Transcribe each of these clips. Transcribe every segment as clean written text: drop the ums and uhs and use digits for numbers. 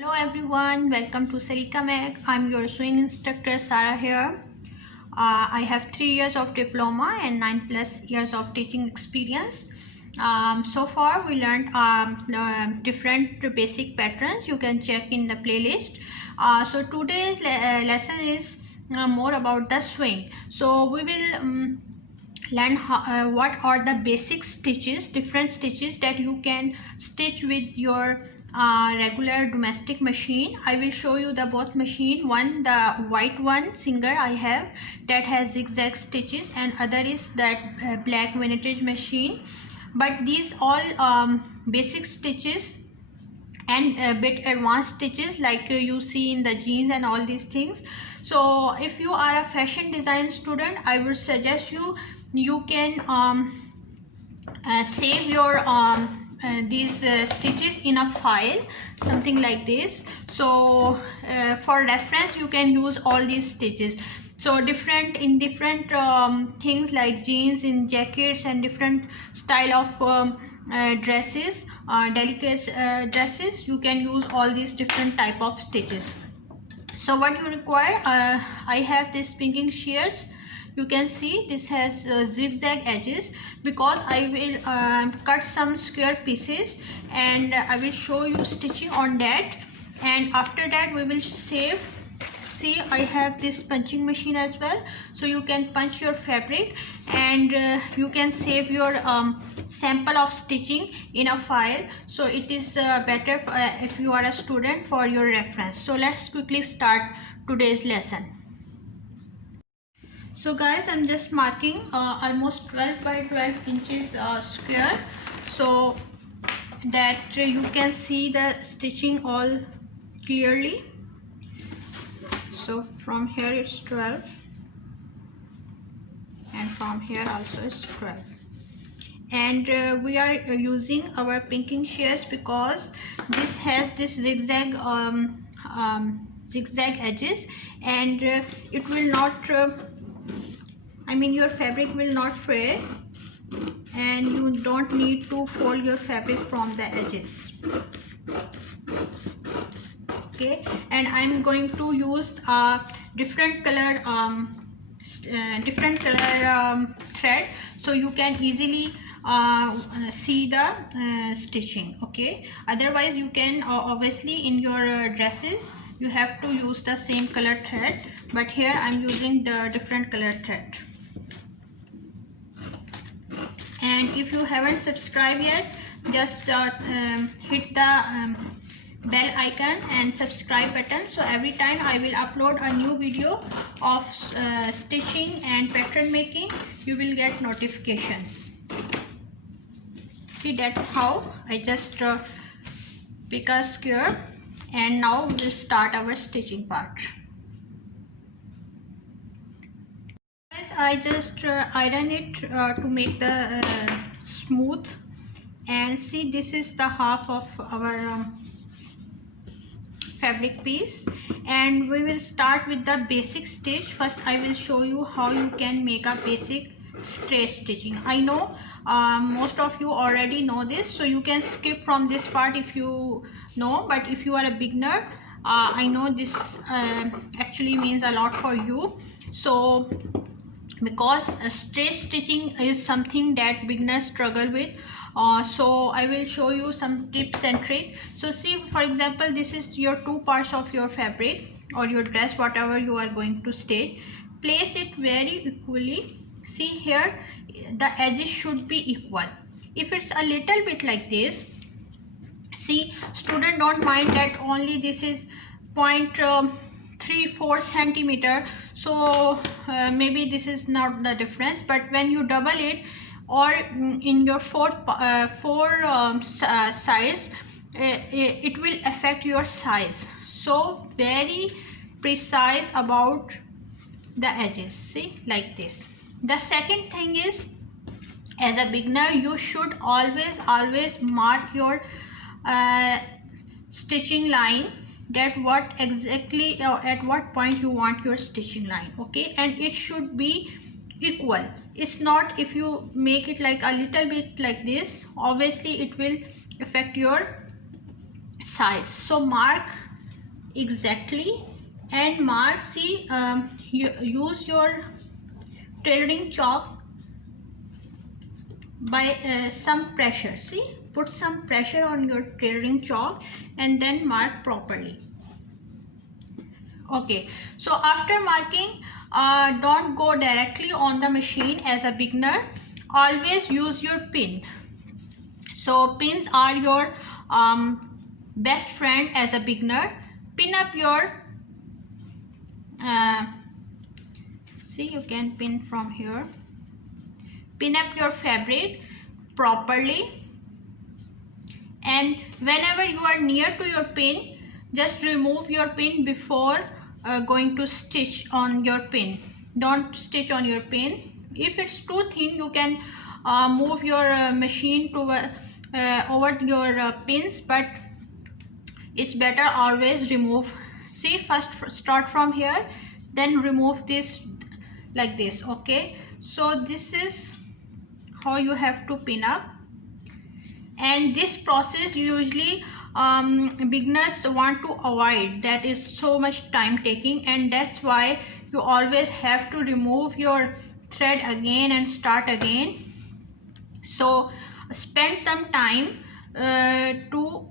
Hello everyone, welcome to SaliqaMag. I'm your sewing instructor Sarah here. I have 3 years of diploma and 9+ years of teaching experience. So far we learned different basic patterns. You can check in the playlist. So today's lesson is more about the sewing. So we will learn what are the basic stitches, different stitches that you can stitch with your regular domestic machine. I will show you the both machine. One, the white one Singer I have, that has zigzag stitches, and other is that black vintage machine. But these all basic stitches and a bit advanced stitches like you see in the jeans and all these things. So if you are a fashion design student, I would suggest you can save your these stitches in a file, something like this. So for reference you can use all these stitches. So different things like jeans, in jackets, and different style of dresses, delicate dresses, you can use all these different type of stitches. So what you require, I have this pinking shears. You can see this has zigzag edges because I will cut some square pieces and I will show you stitching on that. And after that we will save. See, I have this punching machine as well, so you can punch your fabric and you can save your sample of stitching in a file. So it is better if you are a student, for your reference. So let's quickly start today's lesson. So guys, I'm just marking almost 12 by 12 inches square, so that you can see the stitching all clearly. So from here it's 12 and from here also it's 12. And we are using our pinking shears because this has this zigzag zigzag edges, and it will not your fabric will not fray, and you don't need to fold your fabric from the edges. Okay, and I'm going to use different color thread, so you can easily see the stitching. Okay, otherwise you can obviously in your dresses you have to use the same color thread, but here I'm using the different color thread. And if you haven't subscribed yet, just hit the bell icon and subscribe button, so every time I will upload a new video of stitching and pattern making, you will get notification. See, that's how I just pick a square, and now we'll start our stitching part. I just iron it to make the smooth, and see, this is the half of our fabric piece, and we will start with the basic stitch. First I will show you how you can make a basic straight stitching. I know most of you already know this, so you can skip from this part if you know, but if you are a beginner, I know this actually means a lot for you. So because straight stitching is something that beginners struggle with, so I will show you some tips and tricks. So see, for example, this is your two parts of your fabric or your dress, whatever you are going to stitch. Place it very equally. See, here the edges should be equal. If it's a little bit like this, see, student don't mind that only this is 0.34 centimeter, so maybe this is not the difference, but when you double it, or in your four sides, it will affect your size. So very precise about the edges. See, like this. The second thing is, as a beginner, you should always mark your stitching line, that what exactly at what point you want your stitching line. Okay, and it should be equal. It's not, if you make it like a little bit like this, obviously it will affect your size. So mark exactly and mark. See, you use your tailoring chalk by some pressure. See, put some pressure on your tailoring chalk and then mark properly. Okay, so after marking, don't go directly on the machine as a beginner. Always use your pin. So pins are your best friend as a beginner. Pin up your see, you can pin from here. Pin up your fabric properly, and whenever you are near to your pin, just remove your pin before going to stitch on your pin. Don't stitch on your pin. If it's too thin, you can move your machine to over your pins, but it's better always remove. See, first start from here, then remove this like this. Okay, so this is how you have to pin up, and this process usually beginners want to avoid. That is so much time taking, and that's why you always have to remove your thread again and start again. So spend some time to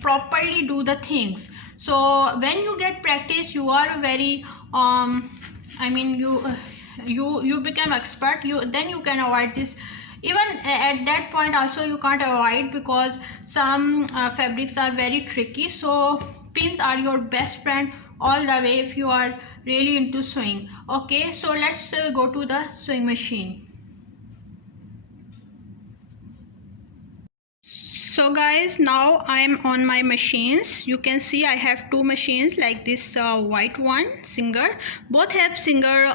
properly do the things. So when you get practice, you are very I mean you become expert. Then you can avoid this. Even at that point also you can't avoid, because some fabrics are very tricky. So pins are your best friend all the way if you are really into sewing. Okay, so let's go to the sewing machine. So guys, now I am on my machines. You can see I have two machines, like this white one, Singer. Both have Singer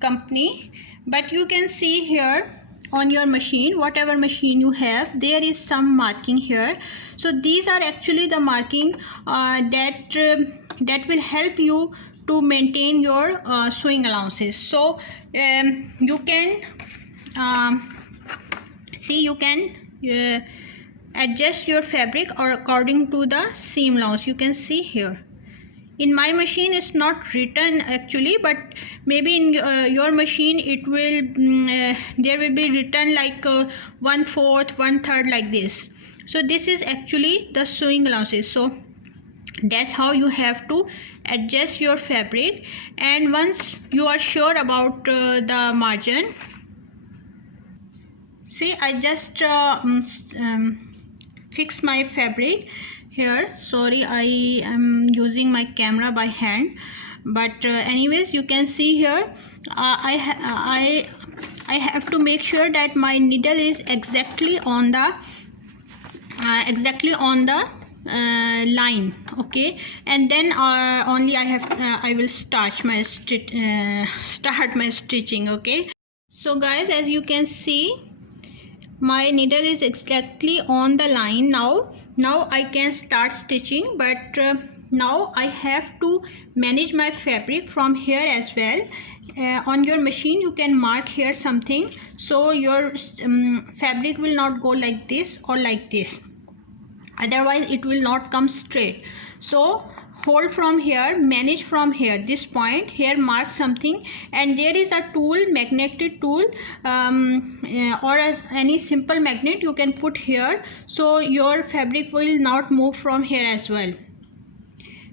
company, but you can see here on your machine, whatever machine you have, there is some marking here. So these are actually the marking that will help you to maintain your sewing allowances. So you can see, you can adjust your fabric or according to the seam allowance. You can see here. In my machine it's not written actually, but maybe in your machine it will there will be written like 1/4, 1/3 like this. So this is actually the sewing allowances. So that's how you have to adjust your fabric. And once you are sure about the margin, see, I just fix my fabric here. Sorry, I am using my camera by hand, but anyways, you can see here I have to make sure that my needle is exactly on the line. Okay, and then only I will start my stitching. Okay, so guys, as you can see, my needle is exactly on the line. Now I can start stitching, but now I have to manage my fabric from here as well. On your machine you can mark here something, so your fabric will not go like this or like this, otherwise it will not come straight. So hold from here, manage from here, this point here, mark something, and there is a tool, magnetic tool, or any simple magnet you can put here, so your fabric will not move from here as well.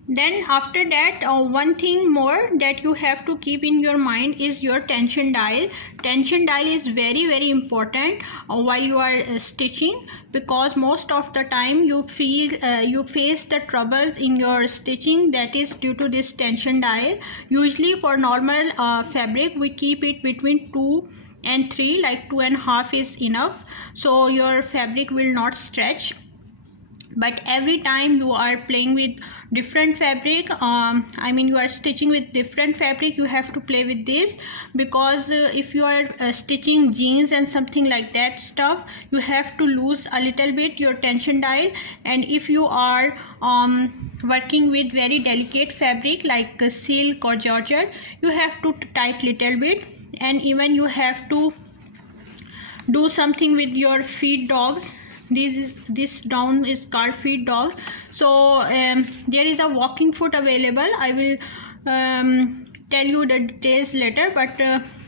Then after that, one thing more that you have to keep in your mind is your tension dial. Tension dial is very important while you are stitching, because most of the time you face the troubles in your stitching, that is due to this tension dial. Usually for normal fabric we keep it between 2 and 3, like 2.5 is enough, so your fabric will not stretch. But every time you are playing with different fabric, I mean you are stitching with different fabric, you have to play with this, because if you are stitching jeans and something like that stuff, you have to lose a little bit your tension dial. And if you are working with very delicate fabric like silk or georgette, you have to tight little bit. And even you have to do something with your feed dogs, this down is called feed dog. So there is a walking foot available. I will tell you the details later, but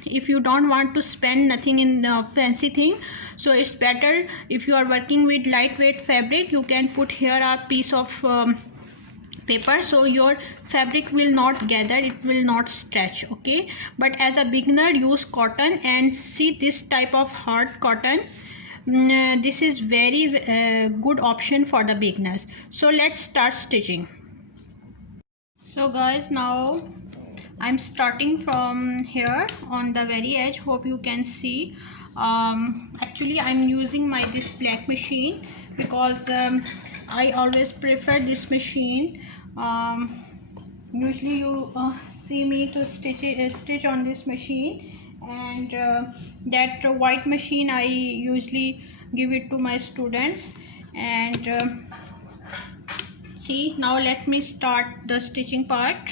if you don't want to spend nothing in the fancy thing, so it's better if you are working with lightweight fabric, you can put here a piece of paper, so your fabric will not gather, it will not stretch. Okay, but as a beginner, use cotton, and see this type of hard cotton. This is very good option for the beginners. So let's start stitching. So guys, now I'm starting from here on the very edge. Hope you can see. Actually I'm using this black machine because I always prefer this machine. Usually you see me to stitch on this machine, and that white machine I usually give it to my students. And see, now let me start the stitching part.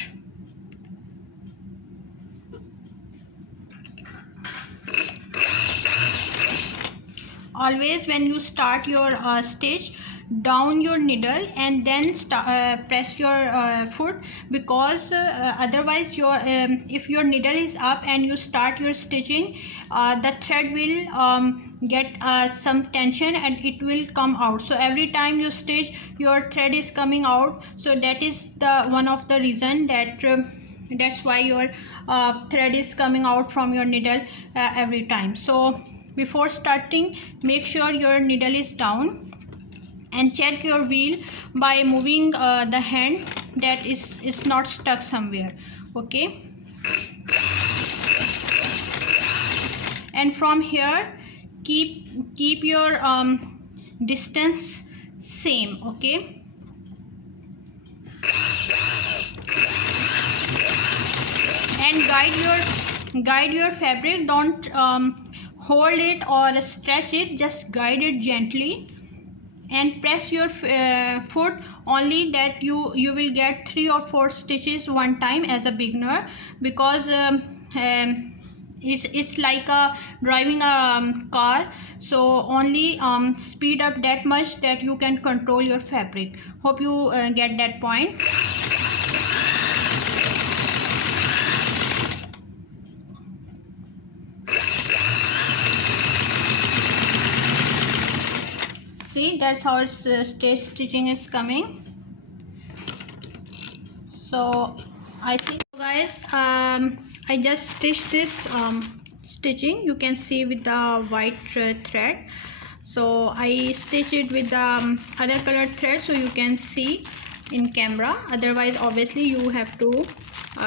Always when you start your stitch, down your needle and then press your foot, because otherwise if your needle is up and you start your stitching, the thread will get some tension and it will come out. So every time you stitch, your thread is coming out. So that is the one of the reason that that's why your thread is coming out from your needle every time. So before starting, make sure your needle is down, and check your wheel by moving the hand that is not stuck somewhere. Okay, and from here keep your distance same. Okay, and guide your fabric. Don't hold it or stretch it, just guide it gently, and press your foot only, that you will get 3 or 4 stitches one time as a beginner, because it's like driving a car. So only speed up that much that you can control your fabric. Hope you get that point. See, that's how its stitching is coming. So I think guys, I just stitched this stitching, you can see, with the white thread. So I stitched it with the other colored thread, so you can see in camera. Otherwise obviously you have to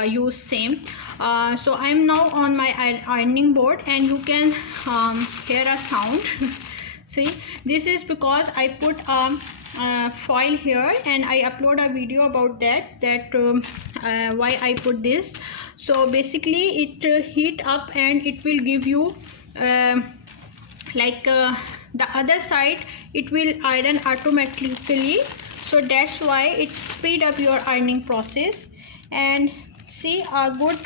use same. So I'm now on my ironing board, and you can hear a sound. See, this is because I put foil here, and I upload a video about that why I put this. So basically it heat up and it will give you like the other side, it will iron automatically. So that's why it speed up your ironing process. And see, a good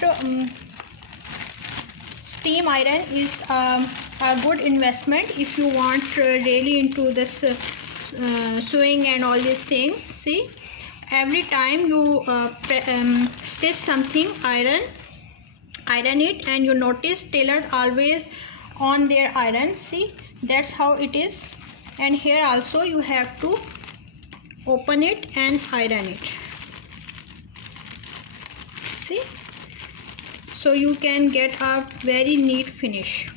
steam iron is a good investment if you want really into this sewing and all these things. See, every time you stitch something, iron it, and you notice tailors always on their iron. See, that's how it is. And here also you have to open it and iron it. See, so you can get a very neat finish.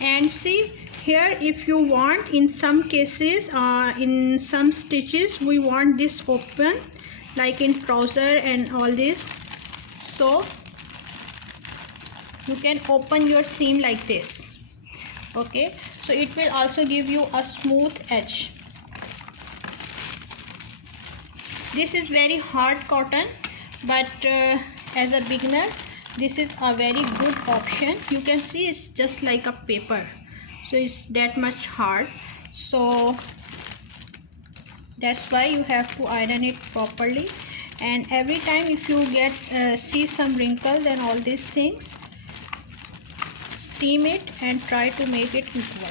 And see here, if you want, in some cases in some stitches we want this open, like in trouser and all this, so you can open your seam like this. Okay, so it will also give you a smooth edge. This is very hard cotton, but as a beginner this is a very good option. You can see it's just like a paper, so it's that much hard. So that's why you have to iron it properly. And every time if you get see some wrinkles and all these things, steam it and try to make it equal.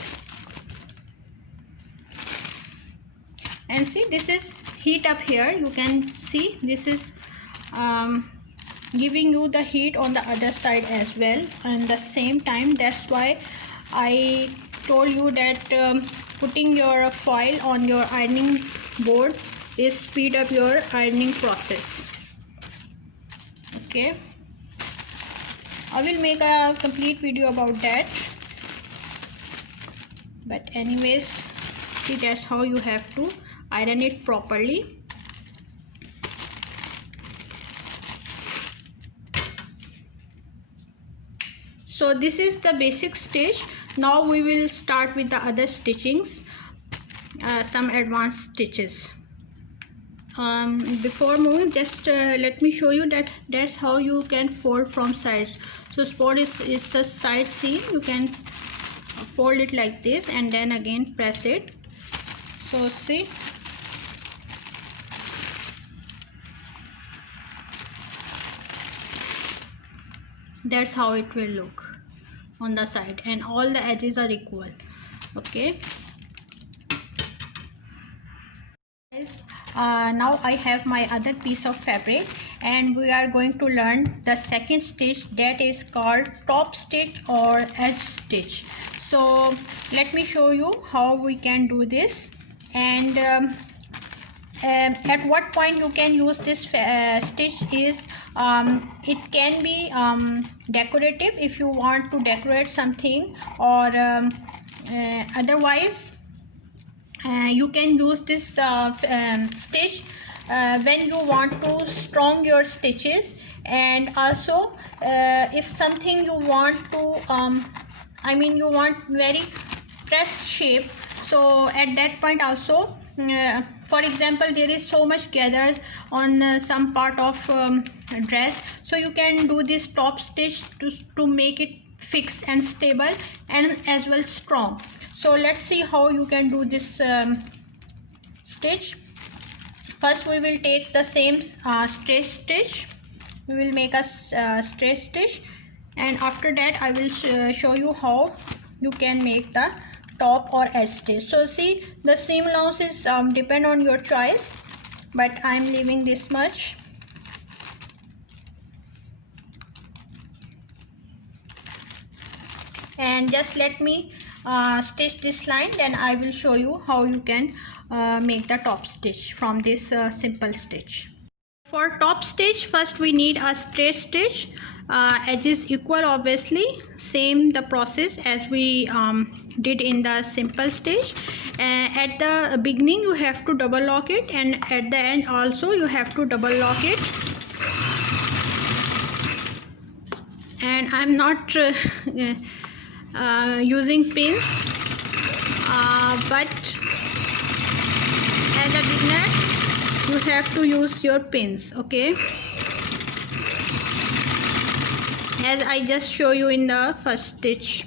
And see, this is heat up here. You can see this is giving you the heat on the other side as well, and the same time. That's why I told you that putting your foil on your ironing board is speed up your ironing process. Okay, I will make a complete video about that, but anyways, see, that's how you have to iron it properly. So this is the basic stitch. Now we will start with the other stitchings, some advanced stitches. Before moving, just let me show you that that's how you can fold from sides. So suppose is a side seam, you can fold it like this and then again press it. So see, that's how it will look on the side, and all the edges are equal. Okay guys, now I have my other piece of fabric, and we are going to learn the second stitch, that is called top stitch or edge stitch. So let me show you how we can do this, and at what point you can use this stitch is it can be decorative if you want to decorate something, or otherwise you can use this stitch when you want to strong your stitches, and also if something you want to you want very press shape. So at that point also, for example, there is so much gathered on some part of dress, so you can do this top stitch to make it fixed and stable and as well strong. So let's see how you can do this stitch. First we will take the same straight stitch. We will make a straight stitch, and after that I will show you how you can make the top or edge stitch. So see, the seam allowance is depend on your choice, but I'm leaving this much. And just let me stitch this line, then I will show you how you can make the top stitch from this simple stitch. For top stitch, first we need a straight stitch, edges equal, obviously same the process as we did in the simple stitch. At the beginning you have to double lock it, and at the end also you have to double lock it. And I'm not using pins, but as a beginner you have to use your pins, okay, as I just show you in the first stitch.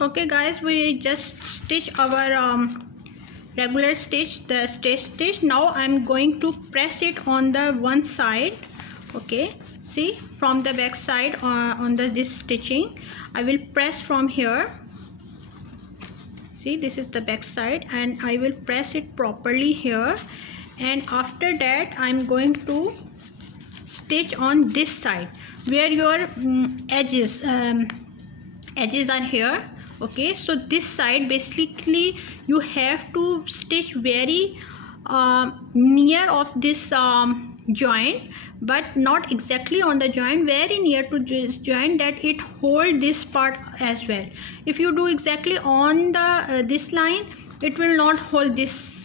Okay guys, we just stitch our regular stitch, the straight stitch. Now I'm going to press it on the one side. Okay, see, from the back side on this stitching I will press from here. See, this is the back side, and I will press it properly here, and after that I'm going to stitch on this side where your edges are here. Okay, so this side basically you have to stitch very near of this joint, but not exactly on the joint, very near to this joint, that it hold this part as well. If you do exactly on the this line, it will not hold this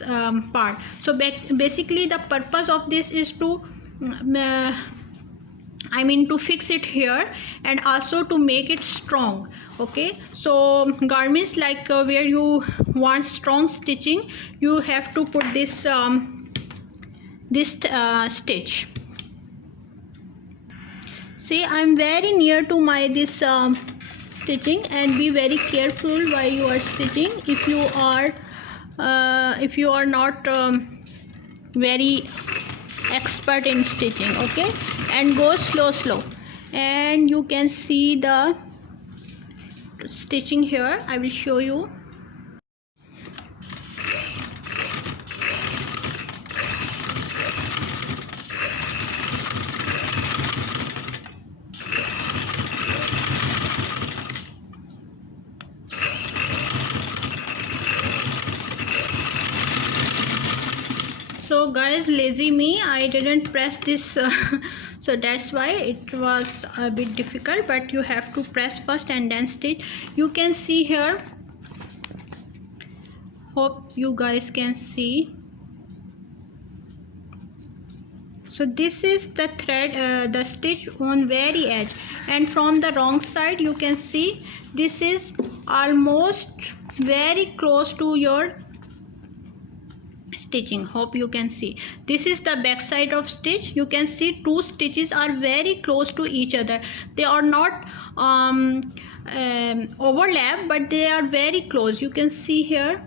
part. So basically the purpose of this is to to fix it here and also to make it strong. Okay, so garments like where you want strong stitching, you have to put this stitch. See, I'm very near to my this stitching, and be very careful while you are stitching. If you are not very expert in stitching. Okay, and go slow, and you can see the stitching here. I will show you. So guys, lazy me, I didn't press this so that's why it was a bit difficult, but you have to press first and then stitch. You can see here, hope you guys can see. So this is the thread, the stitch on very edge, and from the wrong side you can see this is almost very close to your stitching. Hope you can see. This is the back side of stitch. You can see two stitches are very close to each other. They are not overlap, but they are very close. You can see here.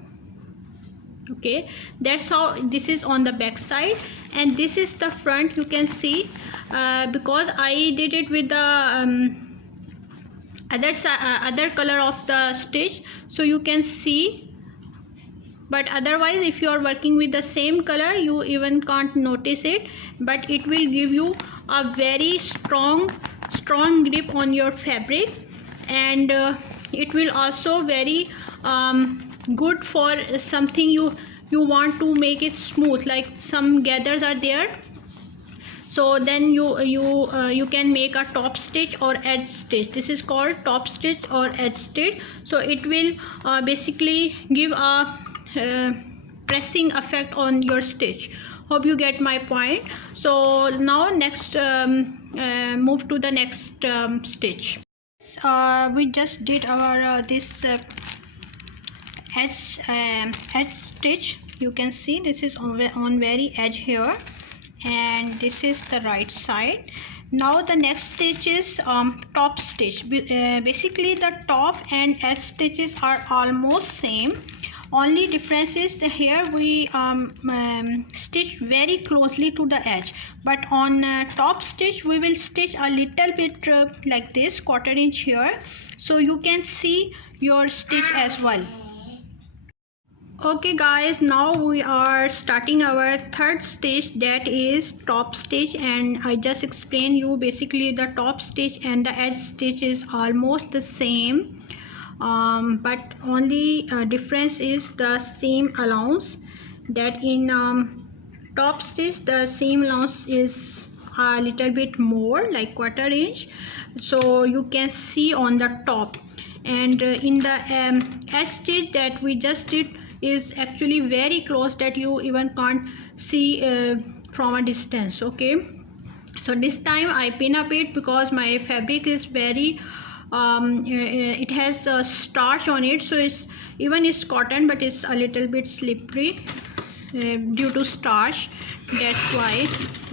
Okay, that's how this is on the back side, and this is the front. You can see because I did it with the other color of the stitch, so you can see. But otherwise, if you are working with the same color, you even can't notice it, but it will give you a very strong grip on your fabric, and it will also very good for something you want to make it smooth, like some gathers are there. So then you can make a top stitch or edge stitch. This is called top stitch or edge stitch. So it will basically give a pressing effect on your stitch. Hope you get my point. So now next move to the next stitch. We just did our this edge stitch. You can see this is on very edge here, and this is the right side. Now the next stitch is top stitch. Basically the top and edge stitches are almost same. Only difference is that here we stitch very closely to the edge, but on top stitch we will stitch a little bit like this, 1/4 inch here, so you can see your stitch as well. Okay guys, now we are starting our third stitch, that is top stitch, and I just explained you basically the top stitch and the edge stitch is almost the same. But only difference is the seam allowance, that in top stitch the seam allowance is a little bit more, like 1/4 inch, so you can see on the top, and in the edge stitch that we just did is actually very close, that you even can't see from a distance. Okay, so this time I pin up it because my fabric is very it has a starch on it, so it's cotton, but it's a little bit slippery due to starch, that's why.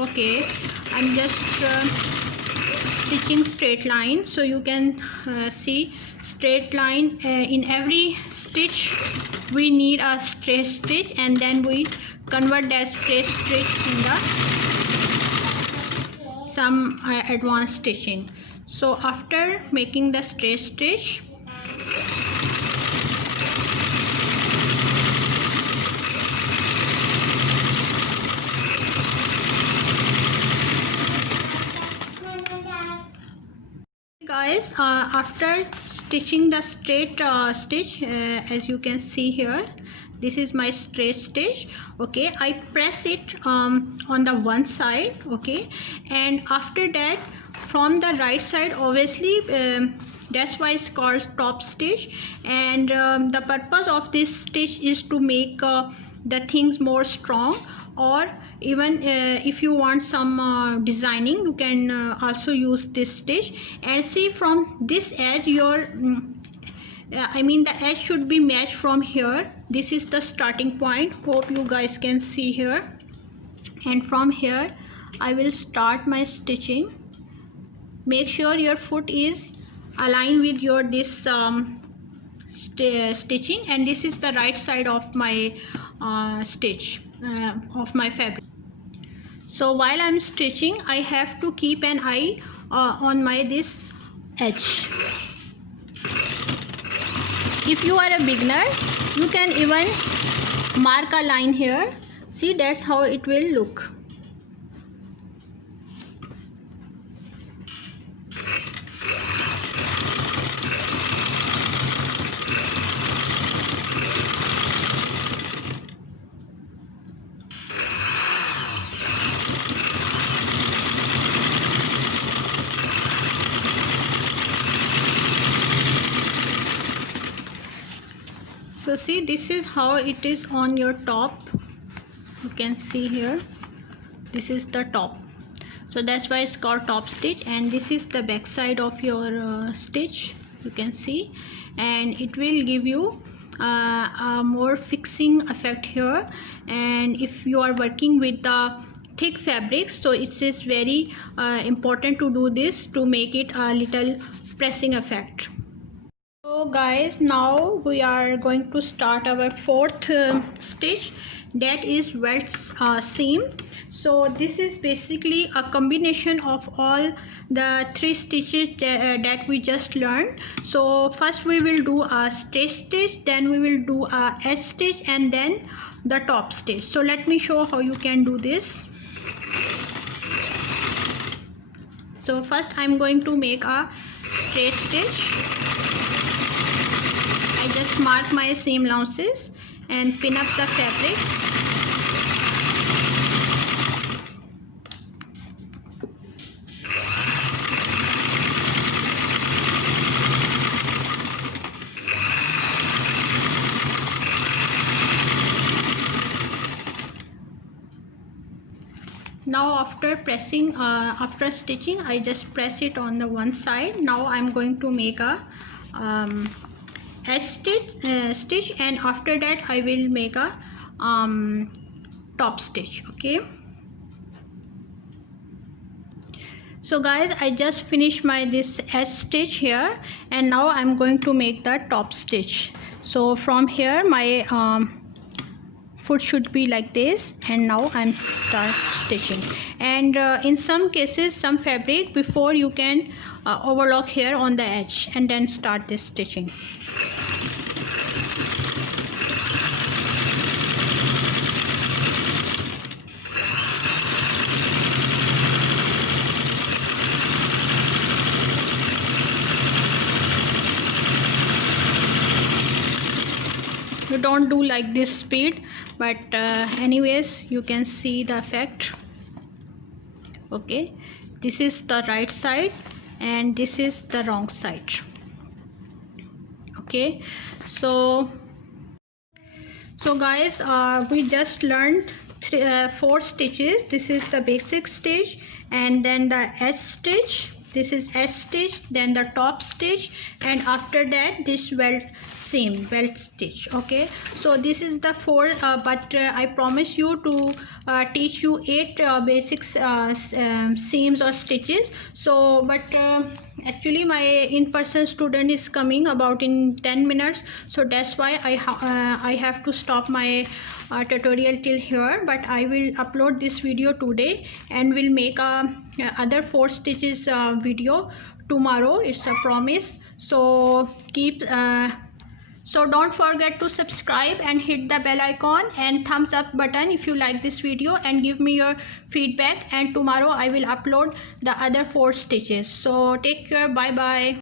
Okay, I'm just stitching straight line, so you can see straight line. In every stitch we need a straight stitch, and then we convert that straight stitch in the some advanced stitching. So after making the straight stitch, guys, after stitching the straight stitch, as you can see here, this is my straight stitch. Okay, I press it on the one side. Okay, and after that from the right side, obviously that's why it's called top stitch, and the purpose of this stitch is to make the things more strong, or even if you want some designing, you can also use this stitch. And see, from this edge your I mean the edge should be matched from here. This is the starting point, hope you guys can see here, and from here I will start my stitching. Make sure your foot is aligned with your this stitching, and this is the right side of my stitch of my fabric. So while I'm stitching, I have to keep an eye on this edge. If you are a beginner, you can even mark a line here. See, that's how it will look. So see, this is how it is on your top. You can see here, this is the top. So that's why it's called top stitch, and this is the back side of your stitch. You can see, and it will give you a more fixing effect here. And if you are working with the thick fabrics, so it is very important to do this to make it a little pressing effect. So guys, now we are going to start our fourth stitch, that is welt seam. So this is basically a combination of all the three stitches that we just learned. So first we will do a straight stitch, then we will do a edge stitch, and then the top stitch. So let me show how you can do this. So first I'm going to make a straight stitch. I just mark my seam allowances and pin up the fabric. Now after pressing, after stitching, I just press it on the one side. Now I'm going to make a edge stitch, and after that I will make a top stitch. Okay, so guys, I just finished my this edge stitch here, and now I'm going to make the top stitch. So from here my foot should be like this, and now I'm start stitching. And in some cases, some fabric, before you can overlock here on the edge and then start this stitching. You don't do like this speed, but anyways you can see the effect. Okay, this is the right side and this is the wrong side. Okay, so guys, we just learned 4 stitches. This is the basic stitch, and then the edge stitch, this is edge stitch, then the top stitch, and after that this welt stitch. Okay, so this is the 4, but I promise you to teach you 8 basic seams or stitches. So but actually my in-person student is coming about in 10 minutes, so that's why I have to stop my tutorial till here. But I will upload this video today and will make a other 4 stitches video tomorrow. It's a promise. So so don't forget to subscribe and hit the bell icon and thumbs up button if you like this video, and give me your feedback, and tomorrow I will upload the other 4 stitches. So take care, bye bye.